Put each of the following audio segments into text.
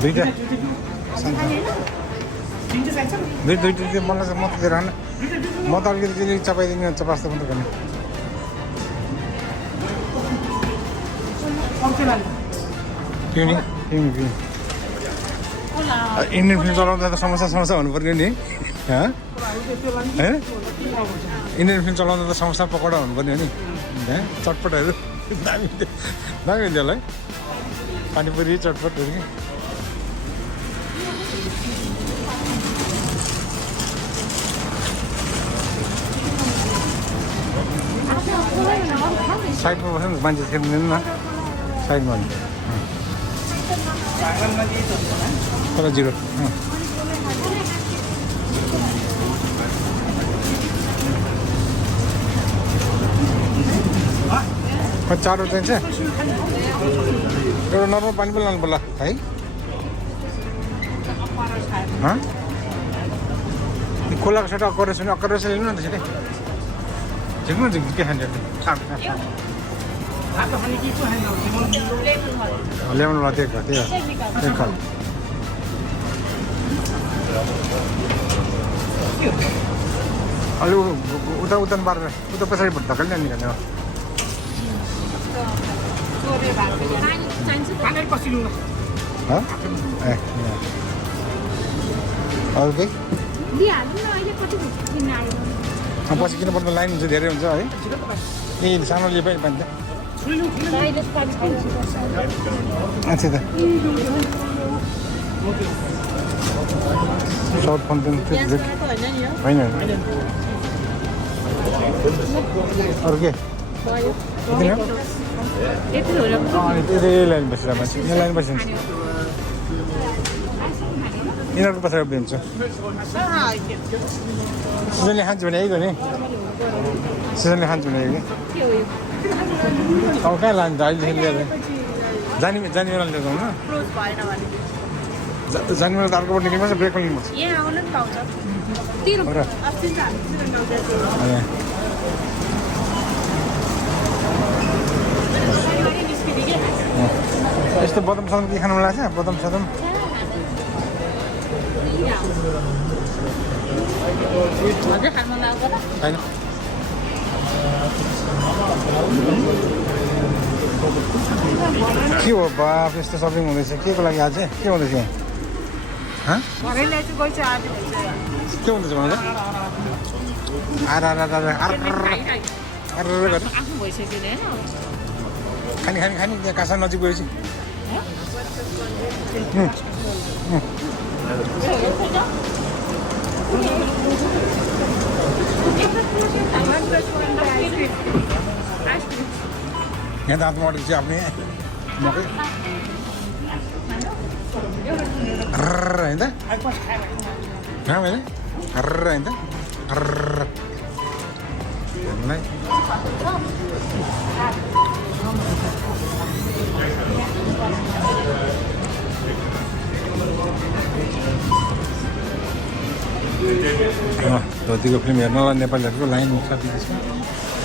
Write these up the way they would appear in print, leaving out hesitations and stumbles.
दुईटा दुईटा मलाई चाहिँ म त दिएर म त अलिकति चपाइदिनु चपास्ता मात्रै गर्ने पिउने पिउने पिउने इन्डियन फिल्म चलाउँदा त समस्या समस्या हुनु पर्यो नि होइन इन्डियन फिल्म चलाउँदा त समोसा पकौडा हुनु पर्ने हो नि चटपटहरू दामी दामी हुन्छ होला है पानीपुरी चटपटहरू कि साइडमा बस्नु न मान्छे खेल्दैन न साइडमा तर 0 चारो चाहिन्छ एउटा नर्मल पानी पनि लानु पर्ला है खोलाको सेट अक्करेस लिनु न त छिटै झिक्नु झिक्नु के खान्छ लेमन वाला त्यही खाल अलि उता उता पारेर उता पछाडि धकेल्ने नि खाने अरू केही पछि किन पर्दा लाइन हुन्छ धेरै हुन्छ है ए सानो लिए पनि पानी त अच्छा त सर्ट फाउन्टेन होइन अरू के लाइन बसेर मान्छे यहाँ लाइन बसिन्छ यिनीहरूको पछाडि उभिन्छ सिजनले खान्छु भने आइगयो नि सिजनले खान्छु भने आइगयो अब कहाँ लान्छ अहिलेदेखि लिएर जाने बेला लिएर जाउँ न जाने बेला त अर्कोबाट निक्लिनुपर्छ ब्रेकमा लिनुपर्छ यस्तो बदम सदम के खानु मन लाग्छ बदम सदम छैन के हो बाफ यस्तो सपिङ हुँदैछ के को लागि आज के हुँदैछ यहाँ के हुँदैछ भन त खाने खाने खाने त्यहाँ कासा नजिक गएपछि यहाँ त हातमा अटेको चाहिँ आफ्नै मकै होइन त होइन होइन त धोतीको फिल्म हेर्नलाई नेपालीहरूको लाइन साथी त्यसमा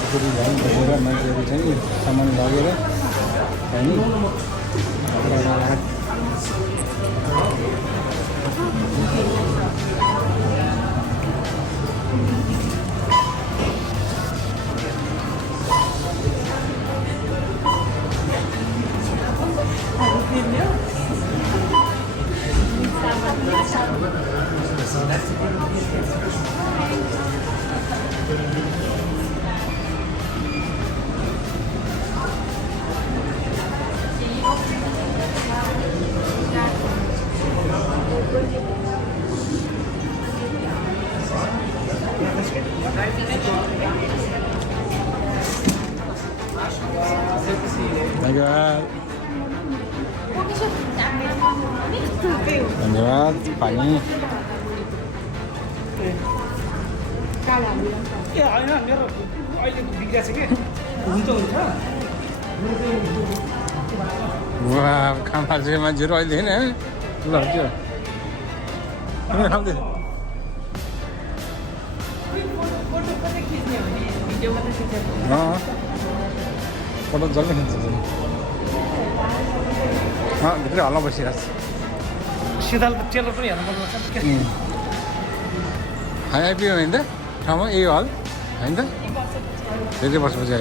त्यसरी लाइन बसेर मान्छेहरू चाहिँ सामान लगेर होइन धन्यवाद पानी ए होइन मेरो अहिलेको बिग्रिया छ कि हुन्छ हुन्छ वाह खाना चाहिँ मान्छेहरू अहिले होइन ल त्यो खाउँदै भिडियो मात्रै खिचेको फोटो जसले खिच्छ भित्रै हल्ला बसिरहेको छ सिधाल त टेलर पनि हेर्नु पर्छ आइपुग्यो होइन त ठाउँमा यही हल होइन त धेरै वर्षपछि है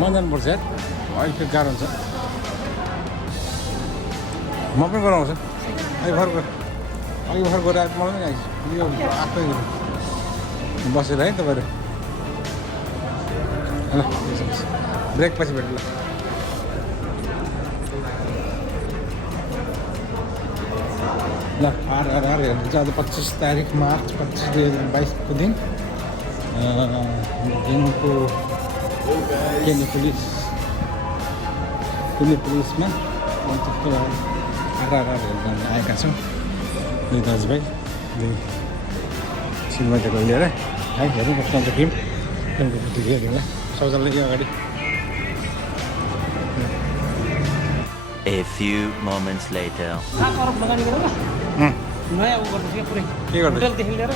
म जानुपर्छ यार अलिक गाह्रो हुन्छ म पनि गराउँछु अघि भर गएर आएको मलाई पनि आइस यो आफै बसेर है तपाईँहरू ल ब्रेक पछि भेट्नु ल आर हेर्नु चाहिँ आज 25 तारिक मार्च 25 2022 को दिन दिनको केनी पुलिसमा आर हेर्नु आएका छौँ दुई दाजुभाइ दुई सिलमाइटहरू लिएर है हेरौँ कस्तो हुन्छ फिल्मको टिभी हेरौँ शौचालय अगाडि A few moments later. नयाँ उ गर्दैछ क्या पुरै के गर्दैछ? होटलदेखि लिएर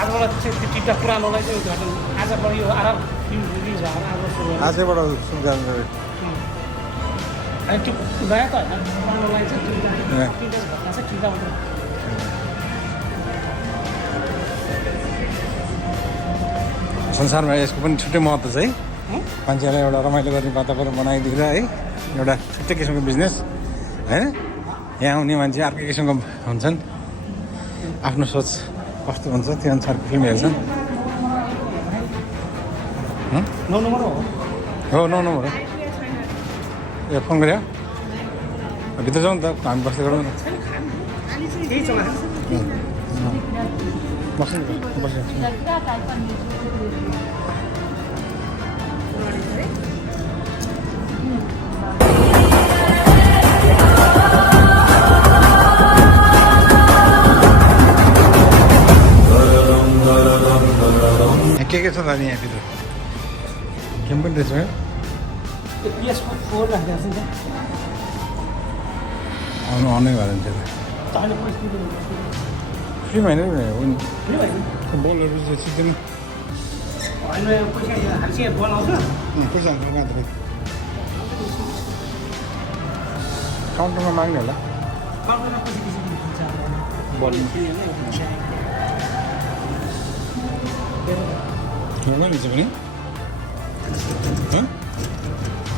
आजबाट चाहिँ त्यो टिकट पुरानोलाई चाहिँ उद्घाटन आजबाट यो आराम रिलिज भएर आज सुरु गर्नु। आजैबाट सुरु गर्नु अनि त्यो नयाँ त होइन पुरानोलाई चाहिँ तिनवटा घटना छ तिनवटा मात्रै संसारमा यसको पनि छुट्टै महत्त्व छ है मान्छेलाई एउटा रमाइलो गर्ने वातावरण बनाइदिएर है एउटा छुट्टै किसिमको बिजनेस होइन यहाँ आउने मान्छे अर्कै किसिमको हुन्छन् आफ्नो सोच कस्तो हुन्छ त्यो अनुसारको फिल्म हेर्छन् 9 नम्बर हो हो नौ नम्बर हो ए फोन गऱ्यो भित्र जाउँ नि त हामी बस्दै गरौँ न केही चलाएको बस्नु के छ त अनि यहाँभित्र गेम पनि रहेछ त्यो PS4 राखेको छ नि आउनु आउनै भएर हुन्छ त अहिले पैसा फ्री होइन हो नि फ्री भयो बलहरू चाहिँ सिजन होइन पैसा हाल्छ बनाउँछ पैसा हाल्नु मात्र काउन्टरमा माग्ने होला काउन्टरमा पैसा दिन्छ बल रमाइलो हुन्छ भने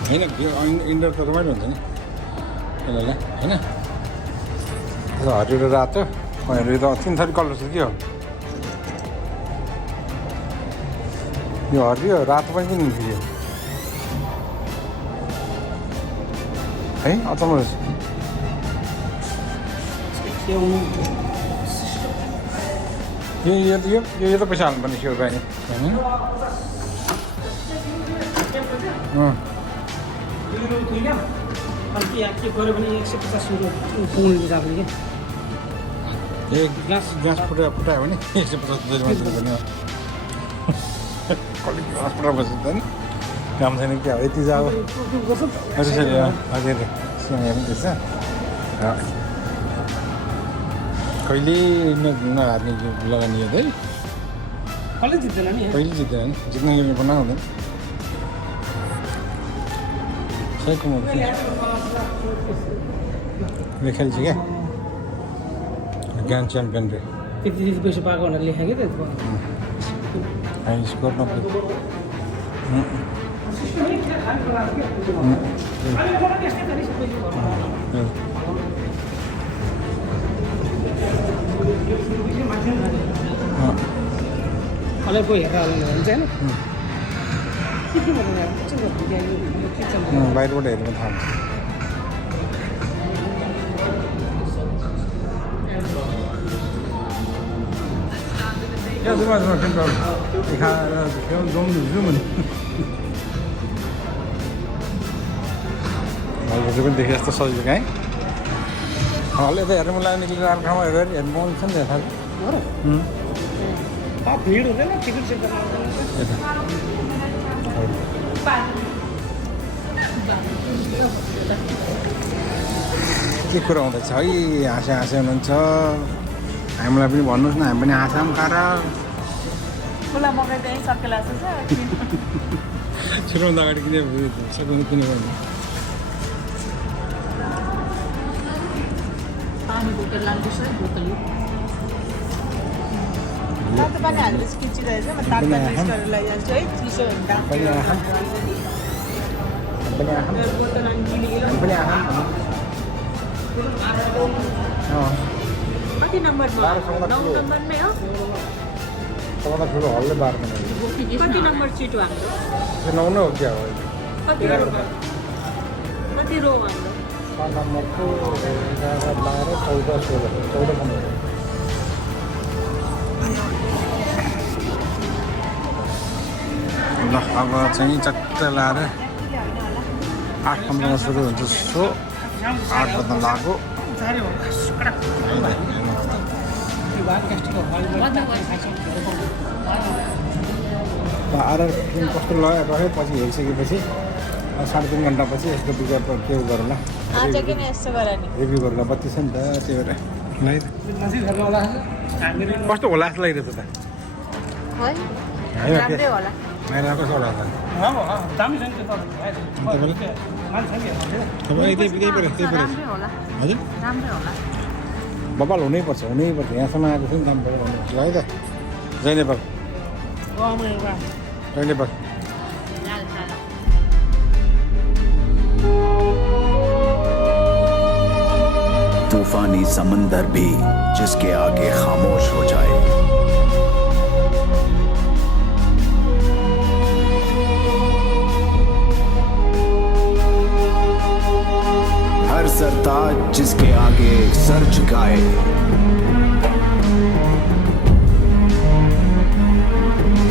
होइन यो इन्डोर त रमाइलो हुन्छ नि त्यसलाई होइन हरियो र रातो हरियो त 3 थरी कलर छ के हो यो हरियो रातो पनि किन फेरि है अचम्म रहेछ यो त पैसा हाल्नुपर्ने थियो गाडी होइन अनि यहाँ के गऱ्यो भने 150 रुपियाँ पुग्ने हिसाबले क्या एक ग्लास फुटायो भने 150 मात्रै भने कति ग्लास फुटाएर बस्छ त नि काम छैन क्या हो यति जाऊ त्यसरी हजुर सिँगार पनि त्यसो कहिले नहार्ने लगानी हो है कसले जित्दैन नि कहिले जित्दैन नि जित्न बनाएको हुँदैन सहीको म खेल्छु क्या ज्ञान च्याम्पियन रे त्यति पैसा पाएको भनेर लेखेको क्या त्यसको हाई स्कोर 90 अलग कोही हेरेर हाल्नु भने चाहिँ होइन बाहिरबाट हेरेको थाहा हुन्छ या जुमा जाउँ भने हजुर पनि देखेँ जस्तो सजिलो कहीँ हलले त हेर्नु मलाई निक्लेर अर्को ठाउँमा हेरेर हेर्नु पाउँछ नि त भिड हुँदैन टिकट चेक गर्न के कुरा हुँदैछ है हाँसे हुनुहुन्छ हामीलाई पनि भन्नुहोस् न हामी पनि हाँसौँ कार खुला मकै चाहिँ सकेला जस्तो छ छिटोभन्दा अगाडि किने सक्नु किन्नुपर्ने पानी बोतल लानुपर्छ है बोतल तातो पानी हालेपछि खिचिरहेछ म तातो पानी मिक्स गरेर लैजान्छु है चिसो हुन्छ बोतल अनि कति नम्बरमा 9 नम्बरमै हो सबभन्दा ठुलो हलले बार्नु कति नम्बर सिट हो हाम्रो त्यो 9 नै हो क्या हो कति रो हाम्रो 7 नम्बरको 11 12 14 16 14 15 ल अब चाहिँ चट्ट लाएर 8:15 सुरु हुन्छ सो 8 बज्न लाग्यो आएर फिल्म कस्तो रह्यो पछि हेरिसकेपछि 3.5 घन्टापछि यसको विज्ञापन के गरौँला आज किन यस्तो गरे नि रिभ्यू गर्नु बत्ती छ नि त त्यही भएर कस्तो होला जस्तो लागिरहेछ त है राम्रै होला मेरो कस्तो होला त राम्रै होला हजुर राम्रै होला बबाल हुनैपर्छ यहाँसम्म आएको थियो नि दाम भयो ल है त जय नेपाल जय नेपाल तूफानी समंदर भी जिसके आगे खामोश हो जाए हर सरताज जिसके आगे सर झुकाए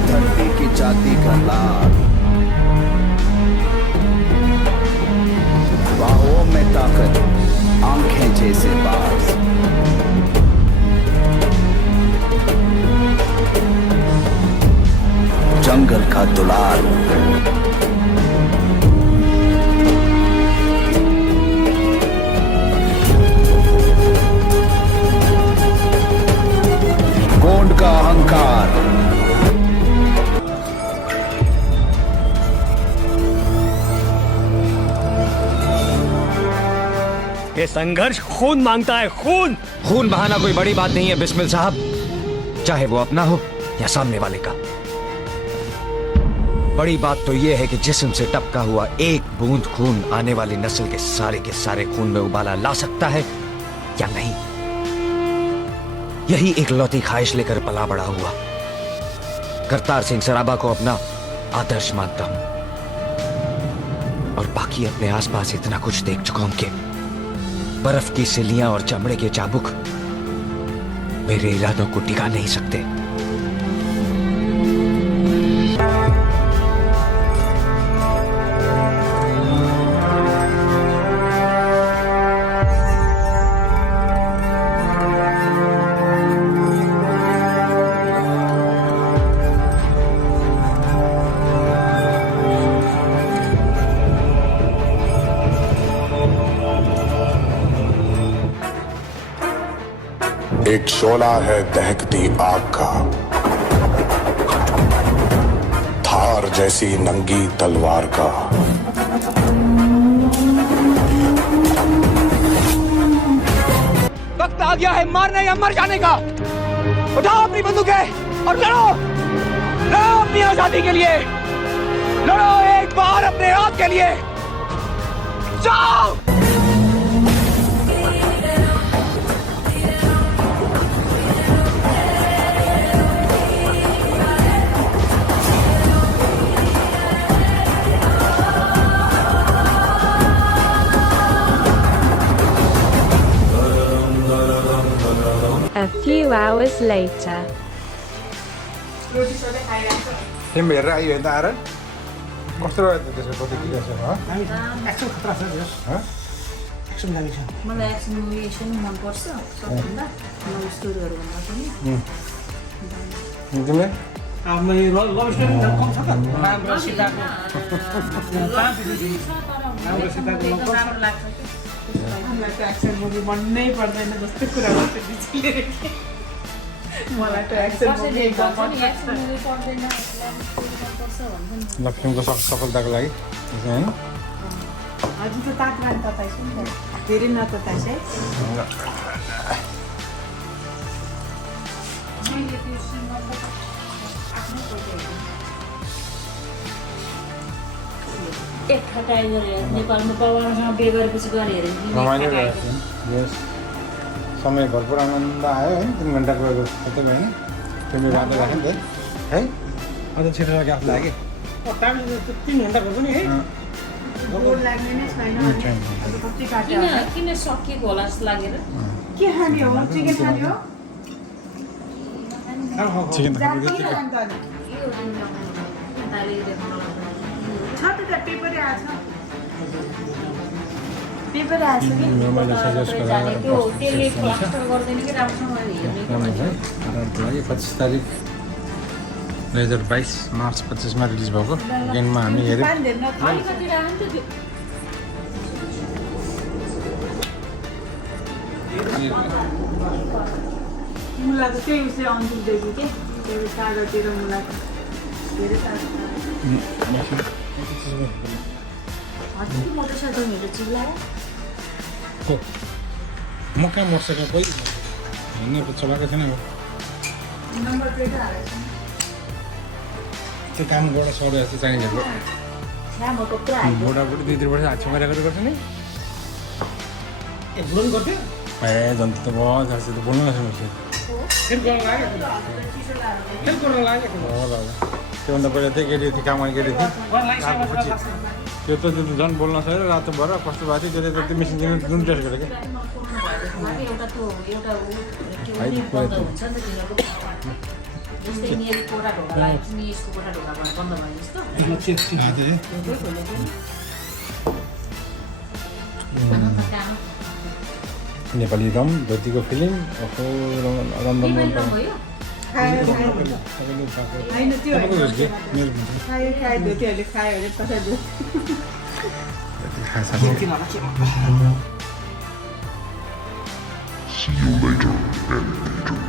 धरती की जाति का लाभ बाहों में ताकत आंखें जैसे बाज जंगल का दुलार गोंड का अहंकार ये संघर्ष खून मांगता है, खून। खून बहाना कोई बड़ी बात नहीं है बिस्मिल साहब, चाहे वो अपना हो या सामने वाले का। बड़ी बात तो ये है कि जिस्म से टपका हुआ एक बूंद खून आने वाली नस्ल के सारे खून में उबाला ला सकता है या नहीं। यही एक लौती ख्वाहिश लेकर पला बड़ा हुआ करतार सिंह सराबा को अपना आदर्श मानता हूं, और बाकी अपने आसपास इतना कुछ देख चुका हूं कि बर्फ की सिल्लियां और चमड़े के चाबुक मेरे इरादों को टिका नहीं सकते। एक शोला है दहकती आग का, धार जैसी नंगी तलवार का। वक्त आ गया है मारने या मर जाने का। उठाओ अपनी बंदूकें और लड़ो, लड़ो अपनी आजादी के लिए, लड़ो एक बार अपने हक के लिए। जाओ। A few hours later. तिमी हेरेर आयो यता आएर कस्तो रह्यो त त्यसको प्रतिक्रिया छ हामी एक्सन खतरा छ जस एक्सन दामी छ मलाई एक्सन मुभी एक्सन मनपर्छ सबभन्दा लभ स्टोरीहरू भन्दा पनि तिमीले आफ्नो यो लभ स्टोरी कम छ त राम्रो सिद्धाको राम्रो सिद्धाको राम्रो लाग्छ हामीलाई त एक्सन मुभी मनै पर्दैन जस्तो कुरा गर्छ मलाई त एक्सेन्ट पनि एकदम ल फिल्मको सफलताको लागि होइन हजुर त तात्रा नि तपाईँ नि धेरै न त चाहिँ एक टाइगर नेपालमा बाबासँग बिहे गरेपछि गरे अरे रमाइलो रहेछ यस समय भरपुर आनन्द आयो है 3 घन्टा गएको त्यतै होइन तिमीले रातो राख्यो नि त है अझ छिटो लाग्यो आफूलाई कि टाइम 3 घन्टा गर्छ नि है बोल लाग्ने नै छैन अब कति काट्यो किन सकिएको होला जस्तो लागेर के खाने हो चिकन खाने हो चिकन त खानु के खान्छ अनि छ त पेपरै आछ पेपर आछ कि मैले सजेस्ट गरेँ त्यो त्यसले प्लास्टर गर्दैन कि राम्रोसँग हेर्ने लागि 25 तारिक 2022 मार्च 25 मा रिलिज भएको गेममा हामी हेऱ्यौँ अलिकति राम्रो थियो मुला त त्यही उसले अन्तिम देख्यो कि त्यो कागजतिर मुला धेरै साह्रो हजुर मोटरसाइकल मेरो चिल्लायो म कहाँ मोटरसाइकल कोही हिँड्ने त चलाएको थिएन अब नम्बर प्लेट हालेको त्यो काम गर्दा सौदा जस्तो चाहिन्छ लामो टोक्रा हाल्यो बुढाबुढी 2-3 वर्ष हात छुमा राखेर गर्छ नि ए बुढन गर्थ्यो ए जन्त त भयो जस्तो त बोल्नु नसक्नु खेल गर्न लाग्यो खेल गर्न लाग्यो होला त्योभन्दा पहिला त्यही केटी थियो काम गर्ने केटी थियो त्यो त झन् बोल्न सक्यो रातो भएर कस्तो भएको थियो त्यसले त मेसिन जुन टेस्ट गरेको एउटा त्यो एउटा बन्द हुन्छ नि त तिनीहरूको जस्तै यिनीहरू कोठा ढोका लाग्यो नि यसको कोठा ढोका बन्द भयो जस्तो नेपाली रम धोतीको फिल्म ओहो रम भयो खायो होइन त्यो मेरो खायो धोतीहरूले खायो अरे कसैले See you later, alligator.